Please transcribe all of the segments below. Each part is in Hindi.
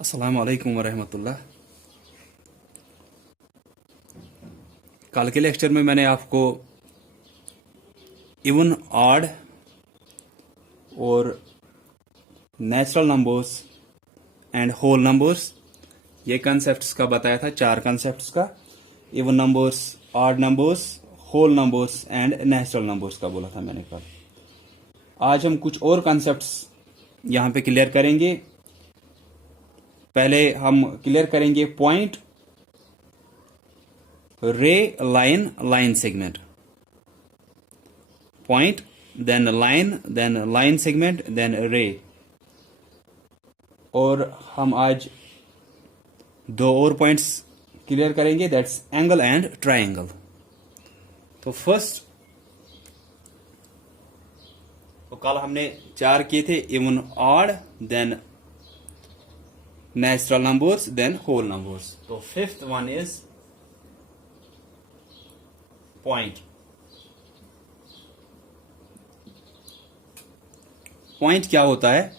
अस्सलामु अलैकुम वरहमतुल्लाह। कल के लेक्चर में मैंने आपको इवन ऑड और natural numbers and whole numbers ये कंसेप्ट्स का बताया था, 4 कंसेप्ट्स का। Even numbers, odd numbers, whole numbers and natural numbers का बोला था मैंने कल। आज हम कुछ और कंसेप्ट्स यहां पे क्लियर करेंगे। पहले हम क्लियर करेंगे point, ray, line, line segment. Point, then line segment, then ray. और हम आज 2 और पॉइंट्स क्लियर करेंगे, दैट्स एंगल एंड ट्रायंगल। तो फर्स्ट, तो कल हमने 4 किए थे, even odd, then natural numbers, then whole numbers. तो fifth one is point. Point क्या होता है?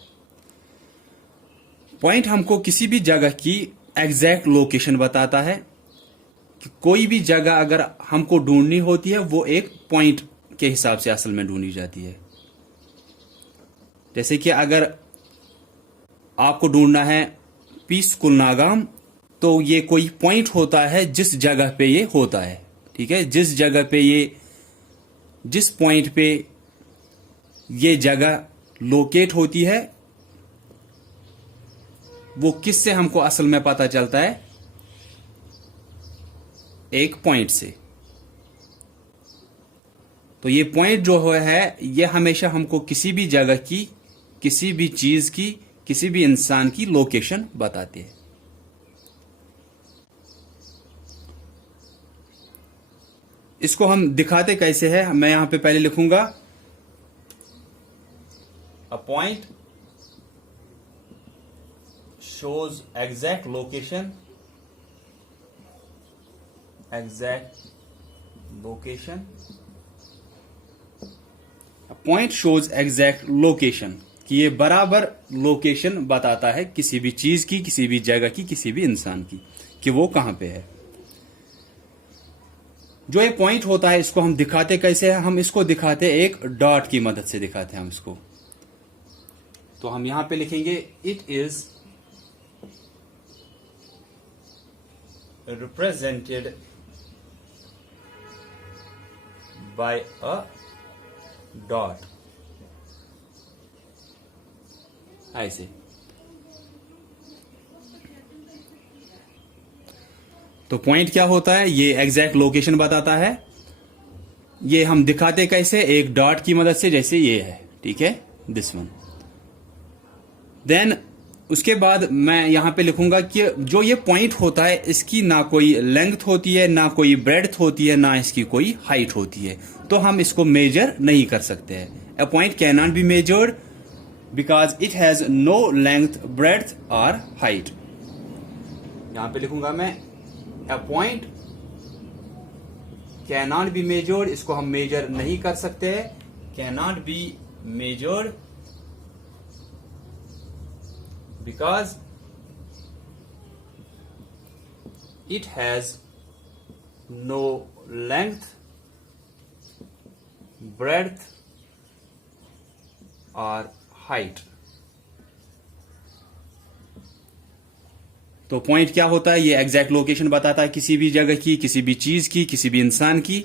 पॉइंट हमको किसी भी जगह की एग्जैक्ट लोकेशन बताता है कि कोई भी जगह अगर हमको ढूंढनी होती है वो एक पॉइंट के हिसाब से असल में ढूंढी जाती है। जैसे कि अगर आपको ढूंढना है पीस कुलनागाम, तो ये कोई पॉइंट होता है जिस जगह पे ये होता है। ठीक है, जिस जगह पे जिस पॉइंट पे ये जगह लोकेट होती है वो किससे हमको असल में पता चलता है? एक पॉइंट से। तो ये पॉइंट जो है ये हमेशा हमको किसी भी जगह की, किसी भी चीज की, किसी भी इंसान की लोकेशन बताते हैं। इसको हम दिखाते कैसे हैं? मैं यहां पे पहले लिखूंगा a point shows exact location, point shows exact location, कि ये बराबर लोकेशन बताता है किसी भी चीज की, किसी भी जगह की, किसी भी इंसान की, कि वो कहां पे है। जो ये पॉइंट होता है इसको हम दिखाते कैसे हैं? हम इसको दिखाते एक डॉट की मदद से दिखाते हैं हम इसको। तो हम यहां पे लिखेंगे it is represented by a dot, ऐसे। तो पॉइंट क्या होता है? ये एग्जैक्ट लोकेशन बताता है। ये हम दिखाते कैसे? एक डॉट की मदद से, जैसे ये है। ठीक है, दिस वन। देन उसके बाद मैं यहां पे लिखूंगा कि जो ये पॉइंट होता है इसकी ना कोई लेंथ होती है, ना कोई ब्रेड्थ होती है, ना इसकी कोई हाइट होती है। तो हम इसको मेजर नहीं कर सकते हैं। A point can not be measured because it has no length, breadth or height। यहां पे लिखूंगा मैं a point cannot be measured, इसको हम मेजर नहीं कर सकते हैं। cannot be measured because it has no length, breadth or height. तो पॉइंट क्या होता है? ये एग्जैक्ट लोकेशन बताता है किसी भी जगह की, किसी भी चीज की, किसी भी इंसान की।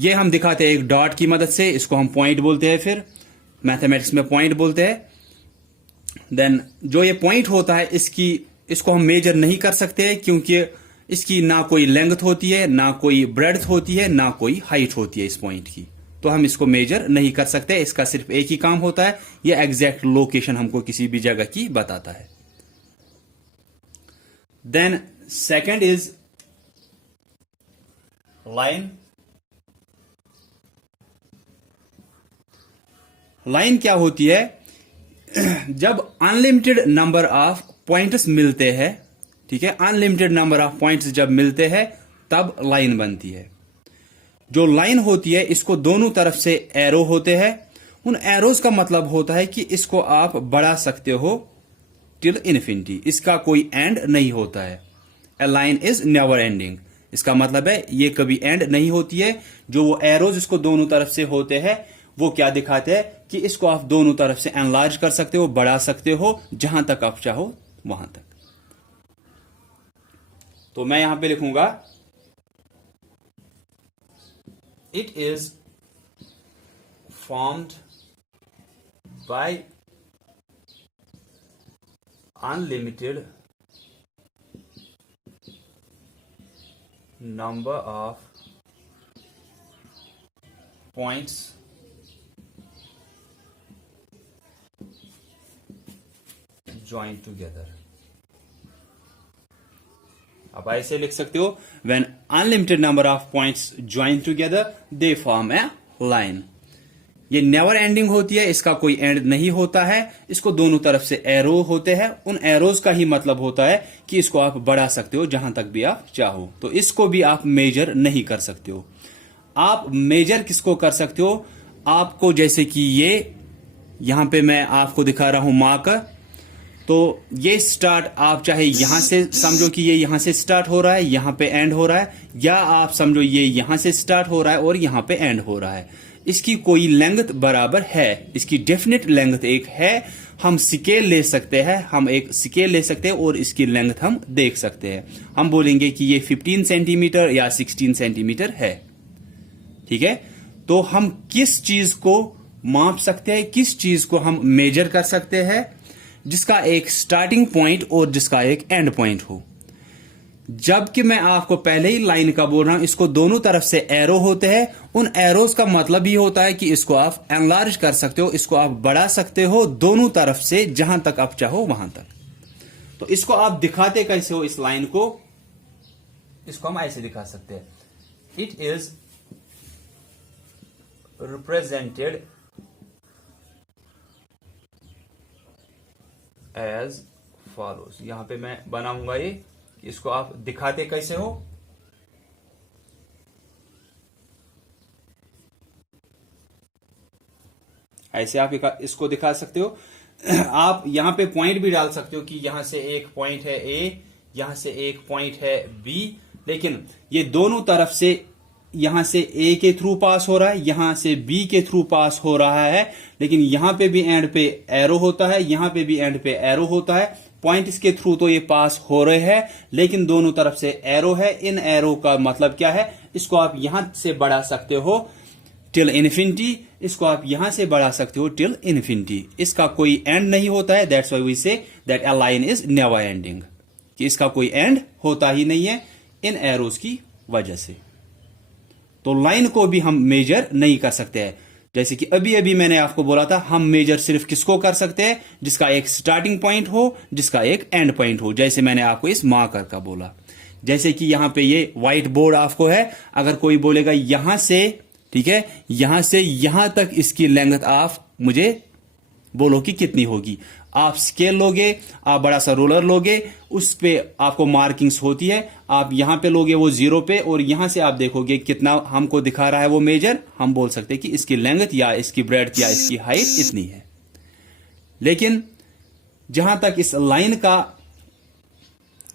ये हम दिखाते हैं एक डॉट की मदद से, इसको हम पॉइंट बोलते हैं, फिर मैथमेटिक्स में पॉइंट बोलते हैं। देन जो ये पॉइंट होता है इसको हम मेजर नहीं कर सकते हैं, क्योंकि इसकी ना कोई लेंथ होती है, ना कोई ब्रेड्थ होती है, ना कोई हाइट होती है इस पॉइंट की। तो हम इसको मेजर नहीं कर सकते। इसका सिर्फ एक ही काम होता है, ये एग्जैक्ट लोकेशन हमको किसी भी जगह की बताता है। Then second is line. Line क्या होती है? जब अनलिमिटेड नंबर ऑफ पॉइंट्स मिलते हैं, ठीक है, अनलिमिटेड नंबर ऑफ पॉइंट्स जब मिलते हैं तब लाइन बनती है। जो लाइन होती है इसको दोनों तरफ से एरो होते हैं। उन एरोज का मतलब होता है कि इसको आप बढ़ा सकते हो टिल इन्फिनिटी, इसका कोई एंड नहीं होता है। ए लाइन इज नेवर एंडिंग, इसका मतलब है ये कभी एंड नहीं होती है। जो वो एरोज इसको दोनों तरफ से होते हैं वो क्या दिखाते हैं कि इसको आप दोनों तरफ से एनलार्ज कर सकते हो, बढ़ा सकते हो, जहां तक आप चाहो वहां तक। तो मैं यहां पे लिखूंगा it is formed by unlimited number of points joined together। अब ऐसे लिख सकते हो when unlimited number of points joined together they form a line। ये नेवर एंडिंग होती है, इसका कोई एंड नहीं होता है। इसको दोनों तरफ से एरो होते हैं, उन एरोज का ही मतलब होता है कि इसको आप बढ़ा सकते हो जहां तक भी आप चाहो। तो इसको भी आप मेजर नहीं कर सकते हो। आप मेजर किसको कर सकते हो? आपको जैसे कि ये यहां पे मैं आपको दिखा रहा हूं मार्कर, तो ये स्टार्ट आप चाहे यहां से समझो कि ये यहां से स्टार्ट हो रहा है, यहां पे एंड हो रहा है, या आप समझो ये यहां से स्टार्ट हो रहा है और यहां पे एंड हो रहा है। इसकी कोई लेंथ बराबर है, इसकी डेफिनेट लेंथ एक है। हम स्केल ले सकते हैं, हम एक स्केल ले सकते हैं और इसकी लेंथ हम देख सकते हैं। हम बोलेंगे कि ये 15 सेंटीमीटर या 16 सेंटीमीटर है। ठीक है, तो हम किस चीज को माप सकते हैं, किस चीज को हम मेजर कर सकते हैं? जिसका एक स्टार्टिंग पॉइंट और जिसका एक एंड पॉइंट हो। जबकि मैं आपको पहले ही लाइन का बोल रहा हूं, इसको दोनों तरफ से एरो होते हैं। उन एरोज का मतलब ही होता है कि इसको आप एनलार्ज कर सकते हो, इसको आप बढ़ा सकते हो दोनों तरफ से, जहां तक आप चाहो वहां तक। तो इसको आप दिखाते कैसे हो? इस लाइन को, इसको हम ऐसे दिखा सकते हैं, it is represented as follows. यहां पे मैं बनाऊंगा ये, इसको आप दिखाते कैसे हो? ऐसे आप इसको दिखा सकते हो। आप यहां पे पॉइंट भी डाल सकते हो कि यहां से एक पॉइंट है ए, यहां से एक पॉइंट है बी, लेकिन ये दोनों तरफ से यहां से ए के थ्रू पास हो रहा है, यहां से बी के थ्रू पास हो रहा है, लेकिन यहां पे भी एंड पे एरो होता है, यहां पे भी एंड पे एरो होता है। पॉइंट इसके थ्रू तो ये पास हो रहे हैं, लेकिन दोनों तरफ से एरो है। इन एरो का मतलब क्या है? इसको आप यहां से बढ़ा सकते हो टिल इन्फिनिटी, इसको आप यहां से बढ़ा सकते हो टिल इन्फिनिटी। इसका कोई एंड नहीं होता है। That's why we say that a line is never ending, कि इसका कोई एंड होता ही नहीं है इन एरोज की वजह से। तो लाइन को भी हम मेजर नहीं कर सकते हैं। जैसे कि अभी अभी मैंने आपको बोला था, हम मेजर सिर्फ किसको कर सकते हैं? जिसका एक स्टार्टिंग पॉइंट हो, जिसका एक एंड पॉइंट हो। जैसे मैंने आपको इस मार्कर का बोला, जैसे कि यहां पे ये व्हाइट बोर्ड आपको है, अगर कोई बोलेगा यहां से, ठीक है, यहां से यहां तक इसकी लेंथ आप मुझे बोलो कि कितनी होगी। आप स्केल लोगे, आप बड़ा सा रोलर लोगे, उस पे आपको मार्किंग्स होती है, आप यहां पे लोगे वो 0 पे, और यहां से आप देखोगे कितना हमको दिखा रहा है वो मेजर। हम बोल सकते हैं कि इसकी लेंथ या इसकी ब्रेड्थ या इसकी हाइट इतनी है। लेकिन जहां तक इस लाइन का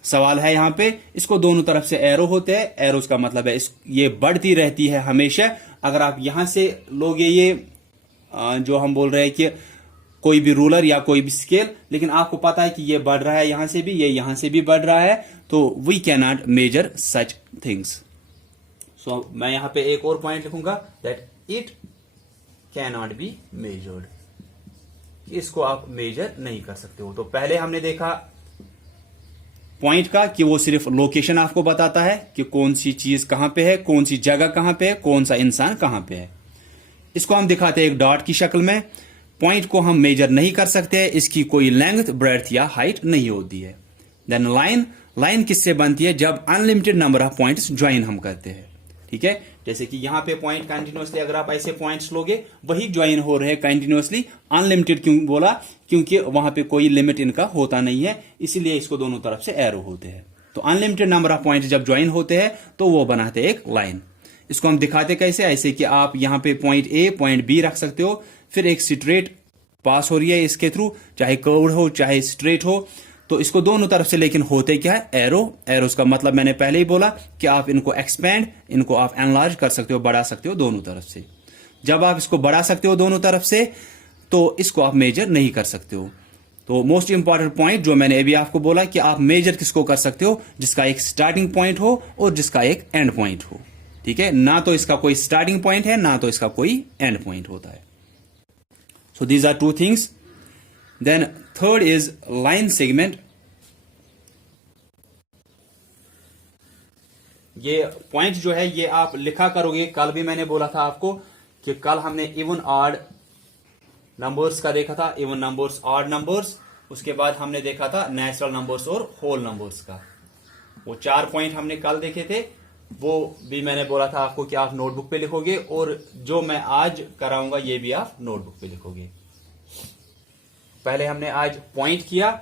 सवाल है, यहां पे इसको दोनों तरफ से एरो होते हैं। एरोज का मतलब है ये बढ़ती रहती है हमेशा। अगर आप यहां से लोगे ये जो हम बोल रहे हैं कि कोई भी रूलर या कोई भी स्केल, लेकिन आपको पता है कि ये बढ़ रहा है यहां से भी, ये यहां से भी बढ़ रहा है, तो we can not measure such things. So मैं यहां पे एक और पॉइंट लिखूंगा, that it can not be measured, इसको आप मेजर नहीं कर सकते हो। तो पहले हमने देखा पॉइंट का कि वो सिर्फ लोकेशन आपको बताता है कि कौन सी चीज कहां पे है, कौन सी जगह कहां पे है, कौन सा इंसान कहां पे है। इसको हम दिखाते हैं एक डॉट की शक्ल में। पॉइंट को हम मेजर नहीं कर सकते, इसकी कोई लेंथ, ब्रेड्थ या हाइट नहीं होती है। देन लाइन किससे बनती है? जब unlimited number of points join हम करते हैं। ठीक है, जैसे कि यहां पे पॉइंट कंटिन्यूअसली अगर आप ऐसे पॉइंट्स लोगे, वही ज्वाइन हो रहे हैं कंटिन्यूअसली। अनलिमिटेड क्यों बोला? क्योंकि वहां पे कोई लिमिट इनका होता नहीं है, इसीलिए इसको दोनों तरफ से एरो होते हैं। तो अनलिमिटेड नंबर ऑफ पॉइंट्स जब ज्वाइन होते हैं तो वो बनाते हैं एक लाइन। इसको हम दिखाते कैसे? ऐसे कि आप यहां पे पॉइंट ए, पॉइंट बी रख सकते हो, फिर एक स्ट्रेट पास हो रही है इसके थ्रू, चाहे कर्व्ड हो चाहे स्ट्रेट हो, तो इसको दोनों तरफ से लेकिन होते क्या है, एरो। एरोस का मतलब मैंने पहले ही बोला कि आप इनको एक्सपैंड, इनको आप एनलार्ज कर सकते हो, बढ़ा सकते हो दोनों तरफ से। जब आप इसको बढ़ा सकते हो दोनों तरफ से तो इसको आप मेजर नहीं कर सकते हो। तो मोस्ट इंपॉर्टेंट पॉइंट जो मैंने अभी आपको बोला कि आप मेजर किसको कर सकते हो, जिसका एक स्टार्टिंग पॉइंट हो और जिसका एक एंड पॉइंट हो। ठीक है, ना तो इसका कोई स्टार्टिंग पॉइंट है ना तो इसका कोई एंड पॉइंट होता है। So these are two things. Then third is line segment. ये पॉइंट जो है ये आप लिखा करोगे। कल भी मैंने बोला था आपको कि कल हमने इवन ऑड नंबर्स का देखा था, इवन नंबर्स, ऑड नंबर्स, उसके बाद हमने देखा था नेचुरल नंबर्स और होल नंबर्स का। वो 4 पॉइंट हमने कल देखे थे, वो भी मैंने बोला था आपको कि आप नोटबुक पे लिखोगे, और जो मैं आज कराऊंगा ये भी आप नोटबुक पे लिखोगे। पहले हमने आज पॉइंट किया,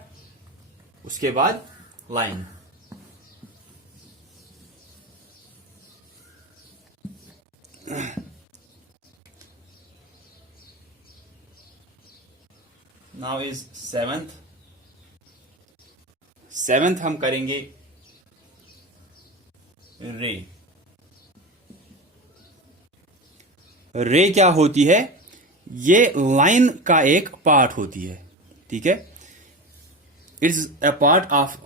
उसके बाद लाइन। नाउ इज सेवेंथ हम करेंगे रे। रे क्या होती है, ये लाइन का एक पार्ट होती है। ठीक है, it's a part of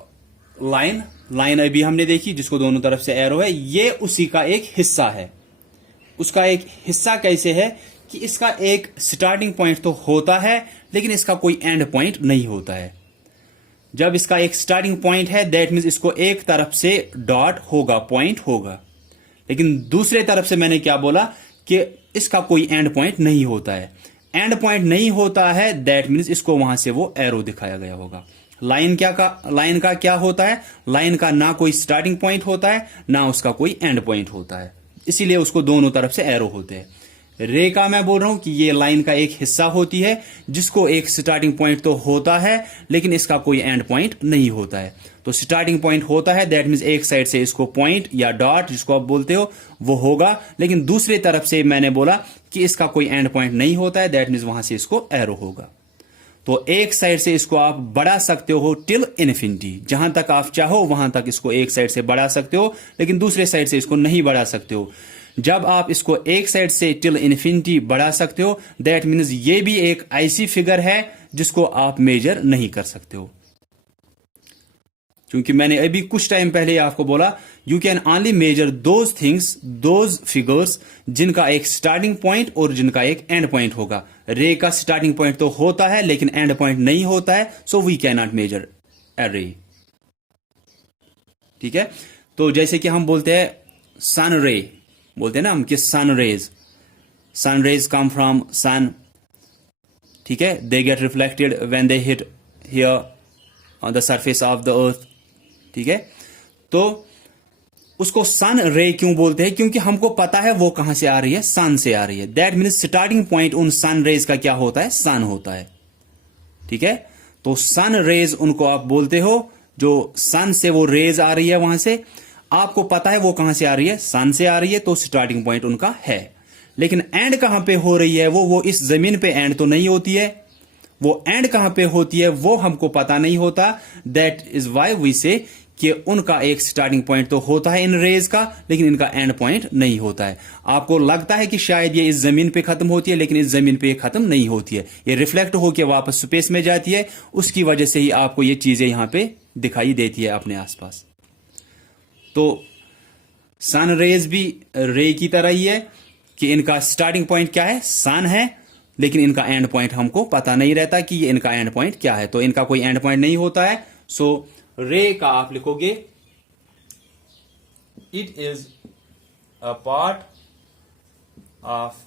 line. Line अभी हमने देखी जिसको दोनों तरफ से एरो है, ये उसी का एक हिस्सा है। उसका एक हिस्सा कैसे है कि इसका एक स्टार्टिंग पॉइंट तो होता है लेकिन इसका कोई एंड पॉइंट नहीं होता है। जब इसका एक स्टार्टिंग पॉइंट है दैट मीन्स इसको एक तरफ से डॉट होगा, पॉइंट होगा, लेकिन दूसरे तरफ से मैंने क्या बोला कि इसका कोई एंड पॉइंट नहीं होता है। एंड पॉइंट नहीं होता है दैट मीन्स इसको वहां से वो एरो दिखाया गया होगा। लाइन का क्या होता है, लाइन का ना कोई स्टार्टिंग पॉइंट होता है ना उसका कोई एंड पॉइंट होता है, इसीलिए उसको दोनों तरफ से एरो होते हैं। रे का मैं बोल रहा हूं कि ये लाइन का एक हिस्सा होती है जिसको एक स्टार्टिंग पॉइंट तो होता है लेकिन इसका कोई एंड पॉइंट नहीं होता है। तो स्टार्टिंग पॉइंट होता है दैट मीन्स एक साइड से इसको पॉइंट या डॉट जिसको आप बोलते हो वो होगा, लेकिन दूसरी तरफ से मैंने बोला कि इसका कोई एंड पॉइंट नहीं होता है दैट मीन्स वहां से इसको एरो होगा। तो एक साइड से इसको आप बढ़ा सकते हो टिल इन्फिनिटी, जहां तक आप चाहो वहां तक इसको एक साइड से बढ़ा सकते हो, लेकिन दूसरे साइड से इसको नहीं बढ़ा सकते हो। जब आप इसको एक साइड से टिल इन्फिनिटी बढ़ा सकते हो दैट मीन्स ये भी एक ऐसी फिगर है जिसको आप मेजर नहीं कर सकते हो। क्योंकि मैंने अभी कुछ टाइम पहले आपको बोला you can only measure those things, those figures जिनका एक स्टार्टिंग पॉइंट और जिनका एक एंड पॉइंट होगा। रे का स्टार्टिंग पॉइंट तो होता है लेकिन एंड पॉइंट नहीं होता है, so we can not measure a ray. ठीक है, तो जैसे कि हम बोलते हैं सन रे, बोलते हैं ना हम कि sun rays come from sun. ठीक है, they get reflected when they hit here on the surface of the earth. ठीक है, तो उसको सन रे क्यों बोलते हैं, क्योंकि हमको पता है वो कहां से आ रही है, सन से आ रही है। दैट मीन्स स्टार्टिंग पॉइंट उन सन रेज का क्या होता है, सन होता है। ठीक है, तो सन रेज उनको आप बोलते हो जो सन से वो रेज आ रही है, वहां से आपको पता है वो कहां से आ रही है, सन से आ रही है, तो स्टार्टिंग पॉइंट उनका है। लेकिन एंड कहां पे हो रही है, वो इस जमीन पे एंड तो नहीं होती है, वो एंड कहां पे होती है वो हमको पता नहीं होता। दैट इज वाई वी से कि उनका एक स्टार्टिंग पॉइंट तो होता है इन रेज का, लेकिन इनका एंड पॉइंट नहीं होता है। आपको लगता है कि शायद ये इस जमीन पे खत्म होती है, लेकिन इस जमीन पे खत्म नहीं होती है, ये रिफ्लेक्ट होकर वापस स्पेस में जाती है, उसकी वजह से ही आपको ये चीजें यहां पे दिखाई देती है अपने आसपास। तो सन रेज भी रे की तरह ही है कि इनका स्टार्टिंग पॉइंट क्या है, सन है, लेकिन इनका एंड पॉइंट हमको पता नहीं रहता कि ये इनका एंड पॉइंट क्या है, तो इनका कोई एंड पॉइंट नहीं होता है। सो रे का आप लिखोगे it is a part of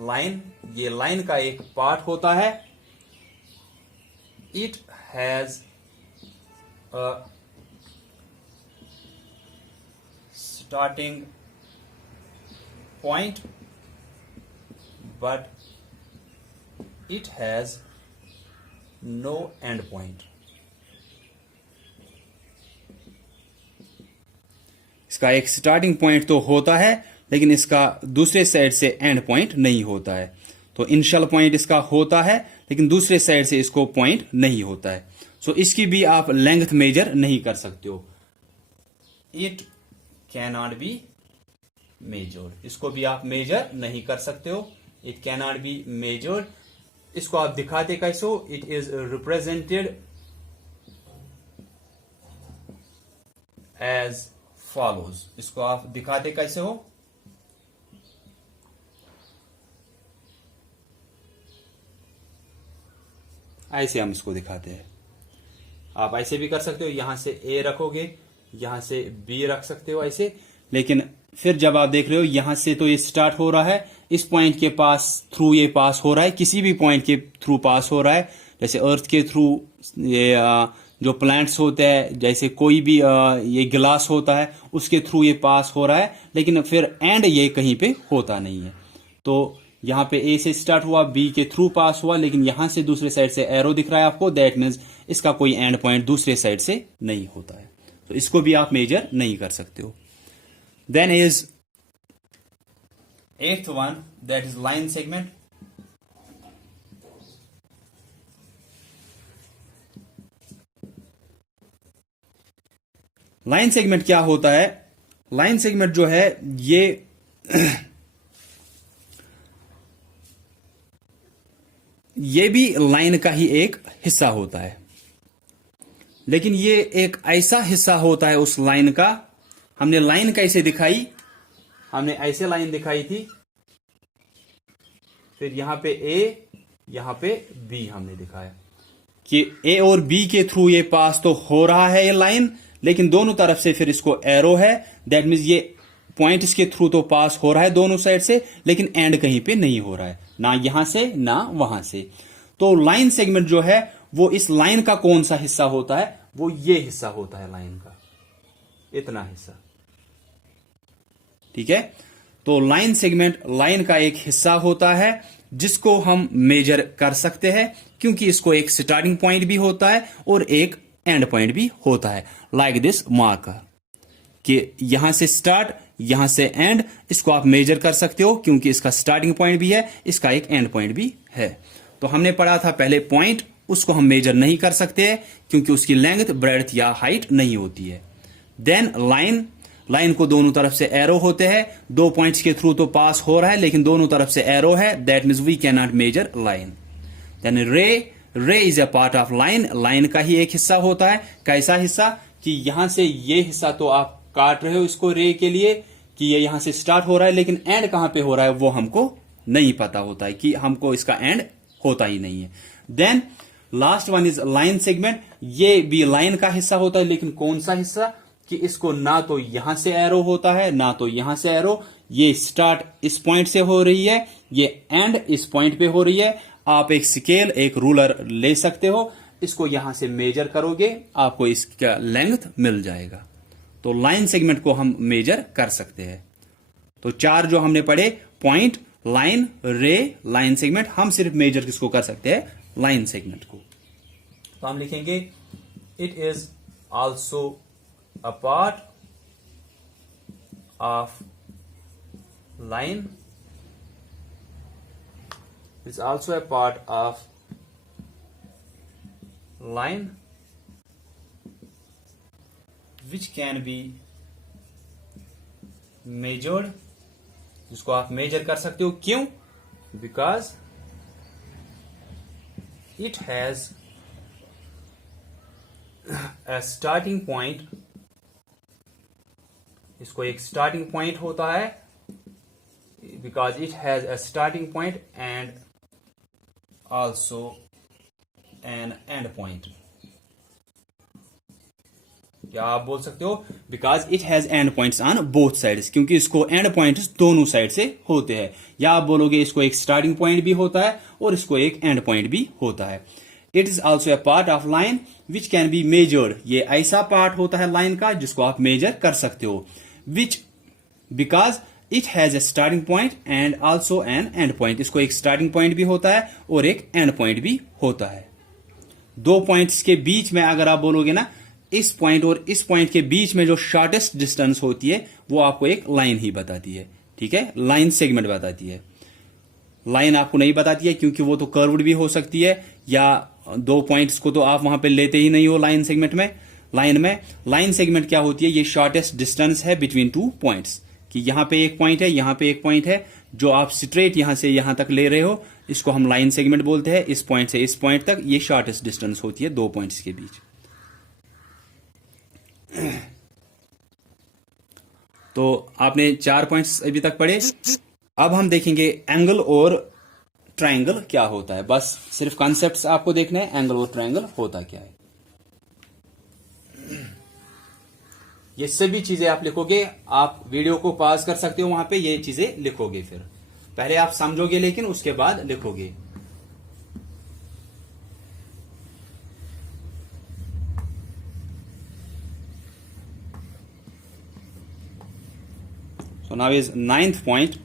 line, ये लाइन का एक पार्ट होता है। It has a starting point but it has no end point। इसका एक स्टार्टिंग पॉइंट तो होता है लेकिन इसका दूसरे साइड से एंड पॉइंट नहीं होता है। तो इनिशियल पॉइंट इसका होता है, लेकिन दूसरे साइड से इसको पॉइंट नहीं होता है। सो इसकी भी आप लेंथ मेजर नहीं कर सकते हो। It can not be measured, इसको भी आप मेजर नहीं कर सकते हो। It can not be measured, इसको आप दिखाते कैसे हो? It is represented as follows, इसको आप दिखाते कैसे हो? ऐसे हम इसको दिखाते हैं। आप ऐसे भी कर सकते हो, यहां से ए रखोगे, यहां से बी रख सकते हो ऐसे, लेकिन फिर जब आप देख रहे हो यहां से तो ये स्टार्ट हो रहा है, इस पॉइंट के पास थ्रू ये पास हो रहा है, किसी भी पॉइंट के थ्रू पास हो रहा है, जैसे अर्थ के थ्रू, ये जो प्लांट्स होते हैं, जैसे कोई भी ये गिलास होता है उसके थ्रू ये पास हो रहा है, लेकिन फिर एंड ये कहीं पे होता नहीं है। तो यहां पे ए से स्टार्ट हुआ, बी के थ्रू पास हुआ, लेकिन यहां से दूसरे साइड से एरो दिख रहा है आपको, दैट मीन्स इसका कोई एंड पॉइंट दूसरे साइड से नहीं होता है। तो इसको भी आप मेजर नहीं कर सकते हो। Then is eighth one, that is line segment. Line segment क्या होता है? लाइन सेगमेंट जो है ये भी लाइन का ही एक हिस्सा होता है, लेकिन ये एक ऐसा हिस्सा होता है उस लाइन का। हमने लाइन कैसे दिखाई? हमने ऐसे लाइन दिखाई थी, फिर यहां पे ए, यहां पे बी हमने दिखाया कि ए और बी के थ्रू ये पास तो हो रहा है ये लाइन, लेकिन दोनों तरफ से फिर इसको एरो है, दैट मीन्स ये पॉइंट इसके थ्रू तो पास हो रहा है दोनों साइड से, लेकिन एंड कहीं पे नहीं हो रहा है, ना यहां से ना वहां से। तो लाइन सेगमेंट जो है वो इस लाइन का कौन सा हिस्सा होता है? वो ये हिस्सा होता है लाइन का, इतना हिस्सा, ठीक है। तो लाइन सेगमेंट लाइन का एक हिस्सा होता है जिसको हम मेजर कर सकते हैं, क्योंकि इसको एक स्टार्टिंग पॉइंट भी होता है और एक एंड पॉइंट भी होता है, लाइक दिस मार्कर, कि यहां से स्टार्ट, यहां से एंड, इसको आप मेजर कर सकते हो क्योंकि इसका स्टार्टिंग पॉइंट भी है, इसका एक एंड पॉइंट भी है। तो हमने पढ़ा था पहले पॉइंट, उसको हम मेजर नहीं कर सकते हैं क्योंकि उसकी लेंथ, ब्रेड्थ या हाइट नहीं होती है। देन लाइन, लाइन को दोनों तरफ से एरो होते हैं, दो पॉइंट्स के थ्रू तो पास हो रहा है लेकिन दोनों तरफ से एरो है, that means we can not measure line. Then ray, ray is a part of line, line का ही एक हिस्सा होता है। कैसा हिस्सा? कि यहां से ये हिस्सा तो आप काट रहे हो इसको रे के लिए, कि ये यहां से स्टार्ट हो रहा है, लेकिन एंड कहां पे हो रहा है वो हमको नहीं पता होता है, कि हमको इसका एंड होता ही नहीं है। Then last one is line segment, ये भी लाइन का हिस्सा होता है, लेकिन कौन सा हिस्सा? कि इसको ना तो यहां से एरो होता है ना तो यहां से एरो, ये स्टार्ट इस पॉइंट से हो रही है, ये एंड इस पॉइंट पे हो रही है। आप एक स्केल, एक रूलर ले सकते हो, इसको यहां से मेजर करोगे, आपको इसका लेंथ मिल जाएगा। तो लाइन सेगमेंट को हम मेजर कर सकते हैं। तो चार जो हमने पढ़े, पॉइंट, लाइन, रे, लाइन सेगमेंट, हम सिर्फ मेजर किसको कर सकते हैं? लाइन सेगमेंट को। तो हम लिखेंगे it is also a part of line, is also a part of line which can be measured, जिसको आप मेजर कर सकते हो। क्यों? Because it has a starting point, इसको एक स्टार्टिंग पॉइंट होता है, because it has a starting point and also an end point। क्या आप बोल सकते हो? Because it has and points on both sides, क्योंकि इसको एंड पॉइंट्स दोनों साइड से होते हैं। या आप बोलोगे इसको एक स्टार्टिंग पॉइंट भी होता है और इसको एक एंड पॉइंट भी होता है। It is also a part of line which can be measured, ये ऐसा पार्ट होता है लाइन का जिसको आप मेजर कर सकते हो। Which, because it has a starting point and also an end point, इसको एक स्टार्टिंग पॉइंट भी होता है और एक एंड पॉइंट भी होता है। दो पॉइंट्स के बीच में अगर आप बोलोगे ना, इस पॉइंट और इस पॉइंट के बीच में जो शॉर्टेस्ट डिस्टेंस होती है वो आपको एक लाइन ही बताती है, ठीक है, लाइन सेगमेंट बताती है। लाइन आपको नहीं बताती है, क्योंकि वो तो कर्व्ड भी हो सकती है, या दो पॉइंट्स को तो आप वहां पे लेते ही नहीं हो लाइन सेगमेंट में। लाइन सेगमेंट क्या होती है, ये शॉर्टेस्ट डिस्टेंस है बिटवीन टू पॉइंट्स, कि यहां पे एक पॉइंट है, यहां पे एक पॉइंट है, जो आप स्ट्रेट यहां से यहां तक ले रहे हो, इसको हम लाइन सेगमेंट बोलते हैं। इस पॉइंट से इस पॉइंट तक ये शॉर्टेस्ट डिस्टेंस होती है दो पॉइंट्स के बीच। तो आपने 4 पॉइंट्स अभी तक पढ़े। अब हम देखेंगे एंगल और ट्रायंगल क्या होता है। बस सिर्फ कॉन्सेप्ट्स आपको देखने हैं, एंगल और ट्रायंगल होता क्या है। ये सभी चीजें आप लिखोगे, आप वीडियो को पॉज कर सकते हो, वहां पे ये चीजें लिखोगे। फिर पहले आप समझोगे, लेकिन उसके बाद लिखोगे। So now is 9th point,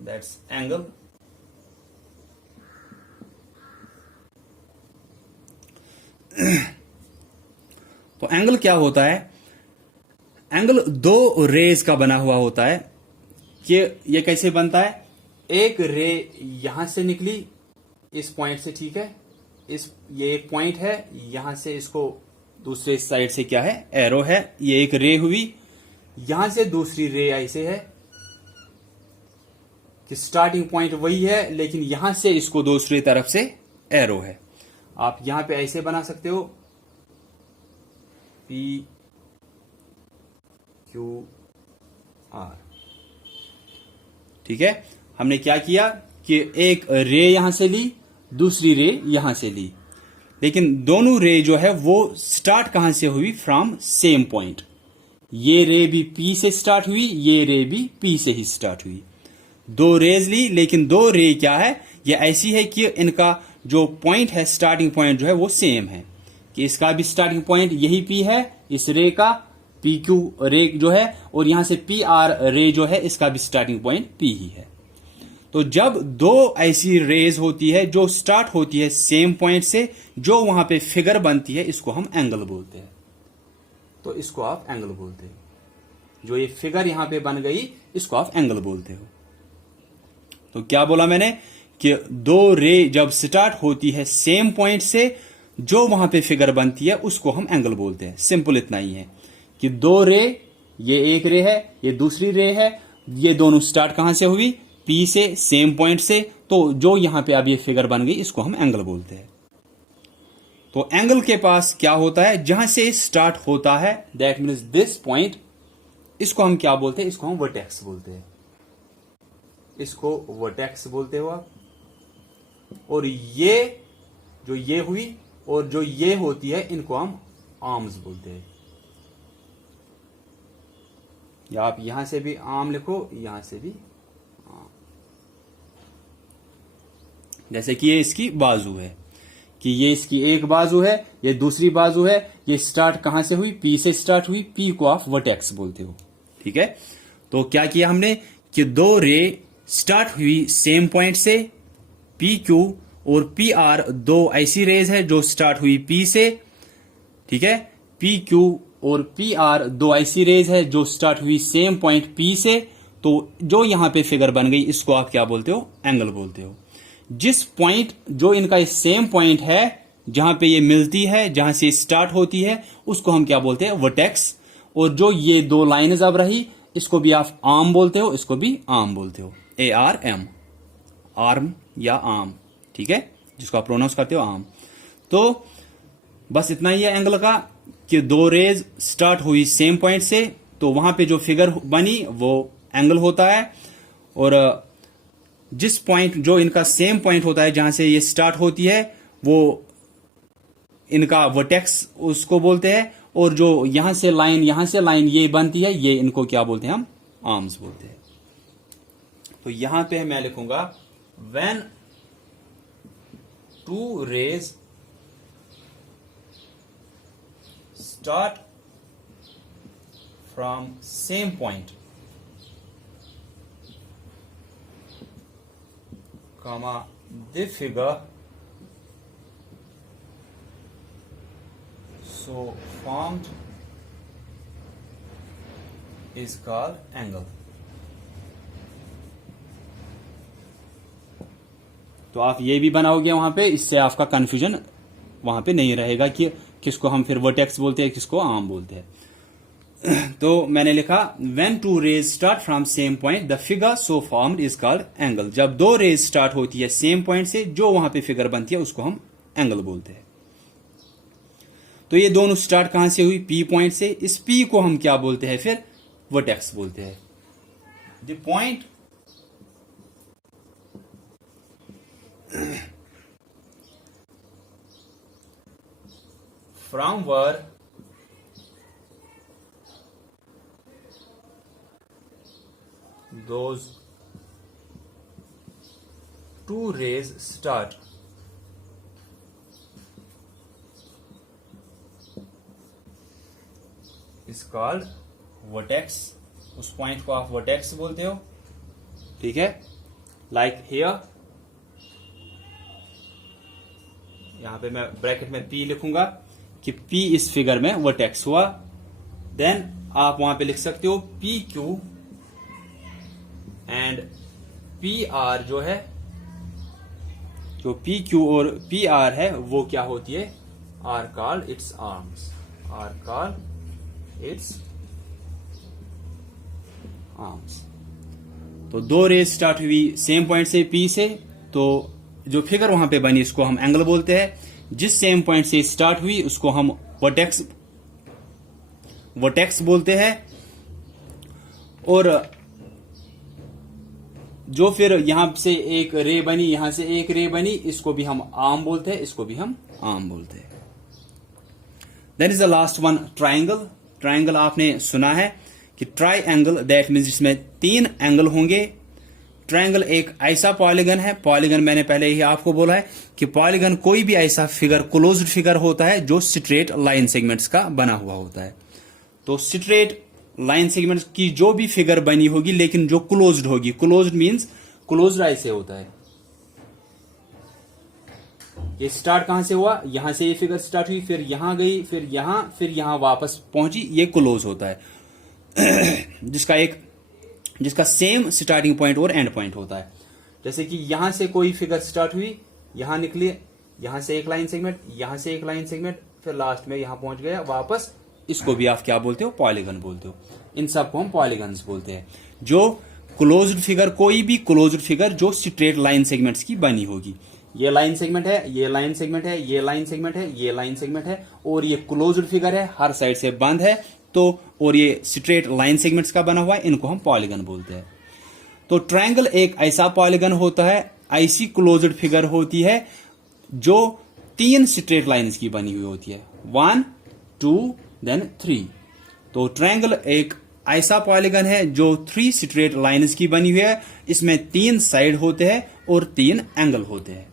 that's angle. तो एंगल क्या होता है? एंगल दो रेज का बना हुआ होता है। कि ये कैसे बनता है? एक रे यहां से निकली इस पॉइंट से, ठीक है, ये एक पॉइंट है, यहां से इसको दूसरे साइड से क्या है, एरो है, ये एक रे हुई। यहां से दूसरी रे ऐसे है कि स्टार्टिंग पॉइंट वही है, लेकिन यहां से इसको दूसरी तरफ से एरो है। आप यहां पे ऐसे बना सकते हो, पी क्यू आर, ठीक है। हमने क्या किया कि एक रे यहां से ली, दूसरी रे यहां से ली, लेकिन दोनों रे जो है वो स्टार्ट कहां से हुई? From same point. ये रे भी P से स्टार्ट हुई, ये रे भी P से ही स्टार्ट हुई। दो रेज ली, लेकिन दो रे क्या है, ये ऐसी है कि इनका जो पॉइंट है, स्टार्टिंग पॉइंट जो है वो सेम है, कि इसका भी स्टार्टिंग पॉइंट यही P है, इस रे का PQ रे जो है, और यहां से PR रे जो है, इसका भी स्टार्टिंग पॉइंट P ही है। तो जब दो ऐसी रेज होती है जो स्टार्ट होती है सेम पॉइंट से, जो वहां पे फिगर बनती है, इसको हम एंगल बोलते हैं। तो इसको आप एंगल बोलते हो। जो ये फिगर यहां पे बन गई, इसको आप एंगल बोलते हो। तो क्या बोला मैंने कि दो रे जब स्टार्ट होती है सेम पॉइंट से, जो वहां पे फिगर बनती है, उसको हम एंगल बोलते हैं। सिंपल इतना ही है कि दो रे, ये एक रे है, ये दूसरी रे है, ये दोनों स्टार्ट कहां से हुई? P से, सेम पॉइंट से। तो जो यहां पे अब ये फिगर बन गई, इसको हम एंगल बोलते हैं। तो एंगल के पास क्या होता है? जहां से स्टार्ट होता है, दैट मीन्स दिस पॉइंट, इसको हम क्या बोलते हैं? इसको हम वर्टेक्स बोलते हैं। इसको वर्टेक्स बोलते हो आप। और ये जो ये हुई और जो ये होती है, इनको हम आर्म्स बोलते हैं। या आप यहां से भी आर्म लिखो, यहां से भी आर्म। जैसे कि ये इसकी बाजू है, कि ये इसकी एक बाजू है, ये दूसरी बाजू है। ये स्टार्ट कहां से हुई? P से स्टार्ट हुई। P को आप वर्टेक्स बोलते हो, ठीक है। तो क्या किया हमने कि दो रे स्टार्ट हुई सेम पॉइंट से, PQ और PR, दो ऐसी रेज है जो स्टार्ट हुई P से, ठीक है। PQ और PR दो ऐसी रेज है जो स्टार्ट हुई सेम पॉइंट P से। तो जो यहां पे फिगर बन गई, इसको आप क्या बोलते हो? एंगल बोलते हो। जिस पॉइंट, जो इनका सेम पॉइंट है, जहां पे ये मिलती है, जहां से स्टार्ट होती है, उसको हम क्या बोलते हैं? वर्टेक्स। और जो ये दो लाइन्स अब रही, इसको भी आप आर्म बोलते हो, इसको भी आर्म बोलते हो, ARM, आर्म या आर्म, ठीक है, जिसको आप प्रोनाउंस करते हो आर्म। तो बस इतना ही है एंगल का, कि दो रेज स्टार्ट हुई सेम पॉइंट से, तो वहां पे जो फिगर बनी वो एंगल होता है। और जिस पॉइंट, जो इनका सेम पॉइंट होता है, जहां से ये स्टार्ट होती है, वो इनका वर्टेक्स उसको बोलते हैं। और जो यहां से लाइन ये बनती है, ये इनको क्या बोलते हैं? हम आर्म्स बोलते हैं। तो यहां पे मैं लिखूंगा, when two rays start from same point, comma, the figure so formed is called angle. तो आप ये भी बनाओगे वहां पे, इससे आपका कंफ्यूजन वहां पे नहीं रहेगा कि किसको हम फिर वर्टेक्स बोलते हैं, किसको आर्म बोलते हैं। तो मैंने लिखा when two rays start from same point the figure so formed is called angle. जब दो रेज स्टार्ट होती है सेम पॉइंट से, जो वहां पे फिगर बनती है उसको हम एंगल बोलते हैं। तो ये दोनों स्टार्ट कहां से हुई? पी पॉइंट से। इस पी को हम क्या बोलते हैं फिर? वर्टेक्स बोलते हैं। The point from were those two rays start is called vertex। उस पॉइंट को आप वर्टेक्स बोलते हो, ठीक है। लाइक हियर, यहां पे मैं ब्रैकेट में P लिखूंगा कि P इस फिगर में वर्टेक्स हुआ। देन आप वहां पे लिख सकते हो PQ एंड PR जो है, जो PQ और PR है वो क्या होती है? Are called its arms. Are called its arms. तो दो रेज स्टार्ट हुई सेम पॉइंट से P से, तो जो फिगर वहां पे बनी उसको हम एंगल बोलते हैं। जिस सेम पॉइंट से स्टार्ट हुई उसको हम वर्टेक्स बोलते हैं। और जो फिर यहां से एक रे बनी, यहां से एक रे बनी, इसको भी हम आर्म बोलते हैं, इसको भी हम आर्म बोलते हैं। Then is the last one triangle. Triangle आपने सुना है कि ट्राई एंगल दैट मीन्स जिसमें तीन एंगल होंगे। ट्राइंगल एक ऐसा पॉलीगन है, पॉलीगन मैंने पहले ही आपको बोला है कि पॉलीगन कोई भी ऐसा फिगर, क्लोज्ड फिगर होता है जो स्ट्रेट लाइन सेगमेंट्स का बना हुआ होता है। तो स्ट्रेट लाइन सेगमेंट की जो भी फिगर बनी होगी, लेकिन जो क्लोज्ड होगी, क्लोज्ड मींस क्लोज्ड ऐसे होता है। ये स्टार्ट कहां से हुआ? यहां से ये फिगर स्टार्ट हुई, फिर यहां गई, फिर यहां वापस पहुंची, ये क्लोज होता है। जिसका सेम स्टार्टिंग पॉइंट और एंड पॉइंट होता है। जैसे कि यहां से कोई फिगर स्टार्ट हुई, यहां निकली, यहां से एक लाइन सेगमेंट, यहां से एक लाइन सेगमेंट, फिर लास्ट में यहां पहुंच गया वापस, इसको भी आप क्या बोलते हो? पॉलीगन बोलते हो। इन सबको हम पॉलीगन्स बोलते हैं। जो क्लोज्ड फिगर, कोई भी क्लोज्ड फिगर जो स्ट्रेट लाइन सेगमेंट्स की बनी होगी। ये लाइन सेगमेंट है, ये लाइन सेगमेंट है, ये लाइन सेगमेंट है, ये लाइन सेगमेंट है, और ये क्लोज्ड फिगर है, हर साइड से बंद है, तो और ये स्ट्रेट लाइन सेगमेंट्स का बना हुआ है, इनको हम पॉलीगन बोलते हैं। तो ट्रायंगल एक ऐसा पॉलीगन होता है, ऐसी क्लोज्ड फिगर होती है जो तीन स्ट्रेट लाइंस की बनी हुई होती है, 1 2 देन 3। तो ट्रायंगल एक ऐसा पॉलीगन है जो 3 स्ट्रेट लाइंस की बनी हुई है। इसमें 3 साइड होते हैं और 3 एंगल होते हैं।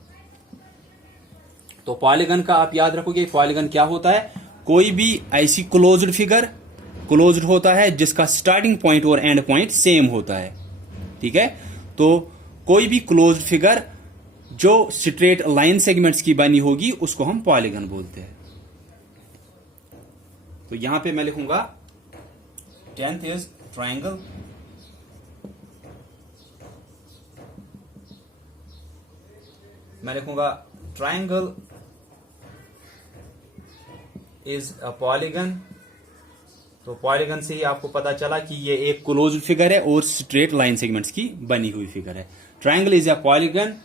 तो पॉलीगन का आप याद रखोगे, पॉलीगन क्या होता है? कोई भी ऐसी क्लोज्ड फिगर, क्लोज्ड होता है जिसका स्टार्टिंग पॉइंट और एंड पॉइंट सेम होता है, ठीक है। तो कोई भी क्लोज्ड फिगर जो स्ट्रेट लाइन सेगमेंट्स की बनी होगी उसको हम पॉलीगन बोलते हैं। तो यहां पे मैं लिखूंगा 10th इज ट्रायंगल, मैं लिखूंगा ट्रायंगल इज अ पॉलीगन। तो पॉलीगन से ही आपको पता चला कि ये एक क्लोज्ड फिगर है और स्ट्रेट लाइन सेगमेंट्स की बनी हुई फिगर है। Triangle is a polygon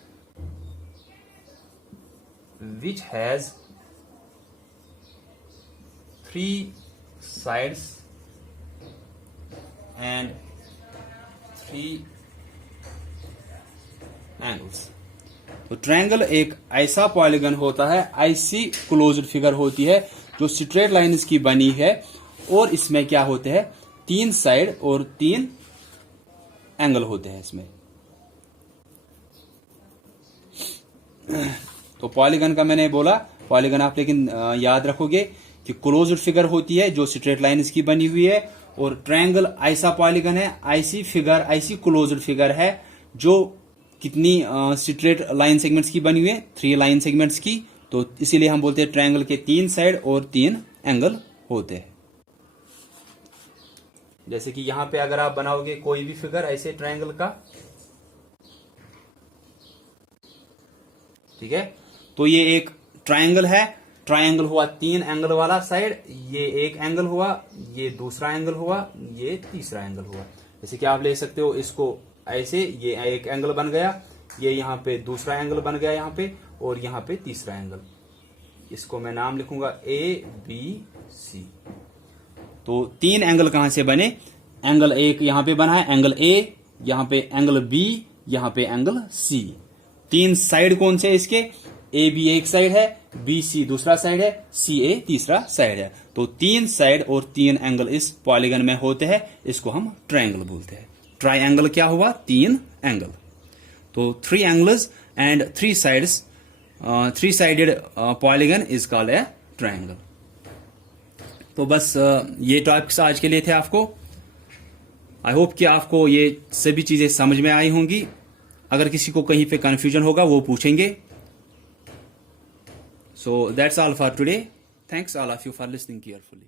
which has 3 sides and 3 angles। तो ट्रायंगल एक ऐसा पॉलीगन होता है, ऐसी क्लोज्ड फिगर होती है जो स्ट्रेट लाइंस की बनी है, और इसमें क्या होते हैं? 3 साइड और 3 एंगल होते हैं इसमें। तो पॉलीगन का मैंने बोला, पॉलीगन आप लेकिन याद रखोगे कि क्लोज्ड फिगर होती है जो स्ट्रेट लाइंस की बनी हुई है, और ट्रायंगल ऐसा पॉलीगन है, ऐसी फिगर, ऐसी क्लोज्ड फिगर है जो कितनी स्ट्रेट लाइन सेगमेंट्स की बनी हुई है? 3 लाइन सेगमेंट्स की। तो इसीलिए हम बोलते हैं ट्रायंगल के 3 साइड और 3 एंगल होते हैं। जैसे कि यहां पे अगर आप बनाओगे कोई भी फिगर ऐसे ट्रायंगल का, ठीक है। तो ये एक ट्रायंगल है, ट्रायंगल हुआ 3 एंगल वाला साइड, ये एक एंगल हुआ, ये दूसरा एंगल हुआ, ये तीसरा एंगल हुआ। जैसे कि आप ले सकते हो इसको ऐसे, ये एक एंगल बन गया, ये यहाँ पे दूसरा एंगल बन गया यहाँ पे, और यहाँ पे तीसरा एंगल। इसको मैं नाम लिखूंगा ABC। तो 3 एंगल कहां से बने? एंगल एक यहां पे बना है, एंगल A, यहां पे एंगल B, यहां पे एंगल C। 3 साइड कौन से इसके? AB एक साइड है, BC दूसरा साइड है, CA तीसरा साइड है। तो 3 साइड और 3 एंगल इस पॉलीगन में होते हैं, इसको हम ट्रायंगल बोलते हैं। ट्रायंगल क्या हुआ? 3 एंगल। तो 3 angles and 3 sides, 3 sided polygon is called a triangle. तो बस ये टॉपिक्स आज के लिए थे आपको। आई होप कि आपको ये सभी चीजें समझ में आई होंगी। अगर किसी को कहीं पे कंफ्यूजन होगा वो पूछेंगे। So that's all for today. Thanks all of you for listening carefully.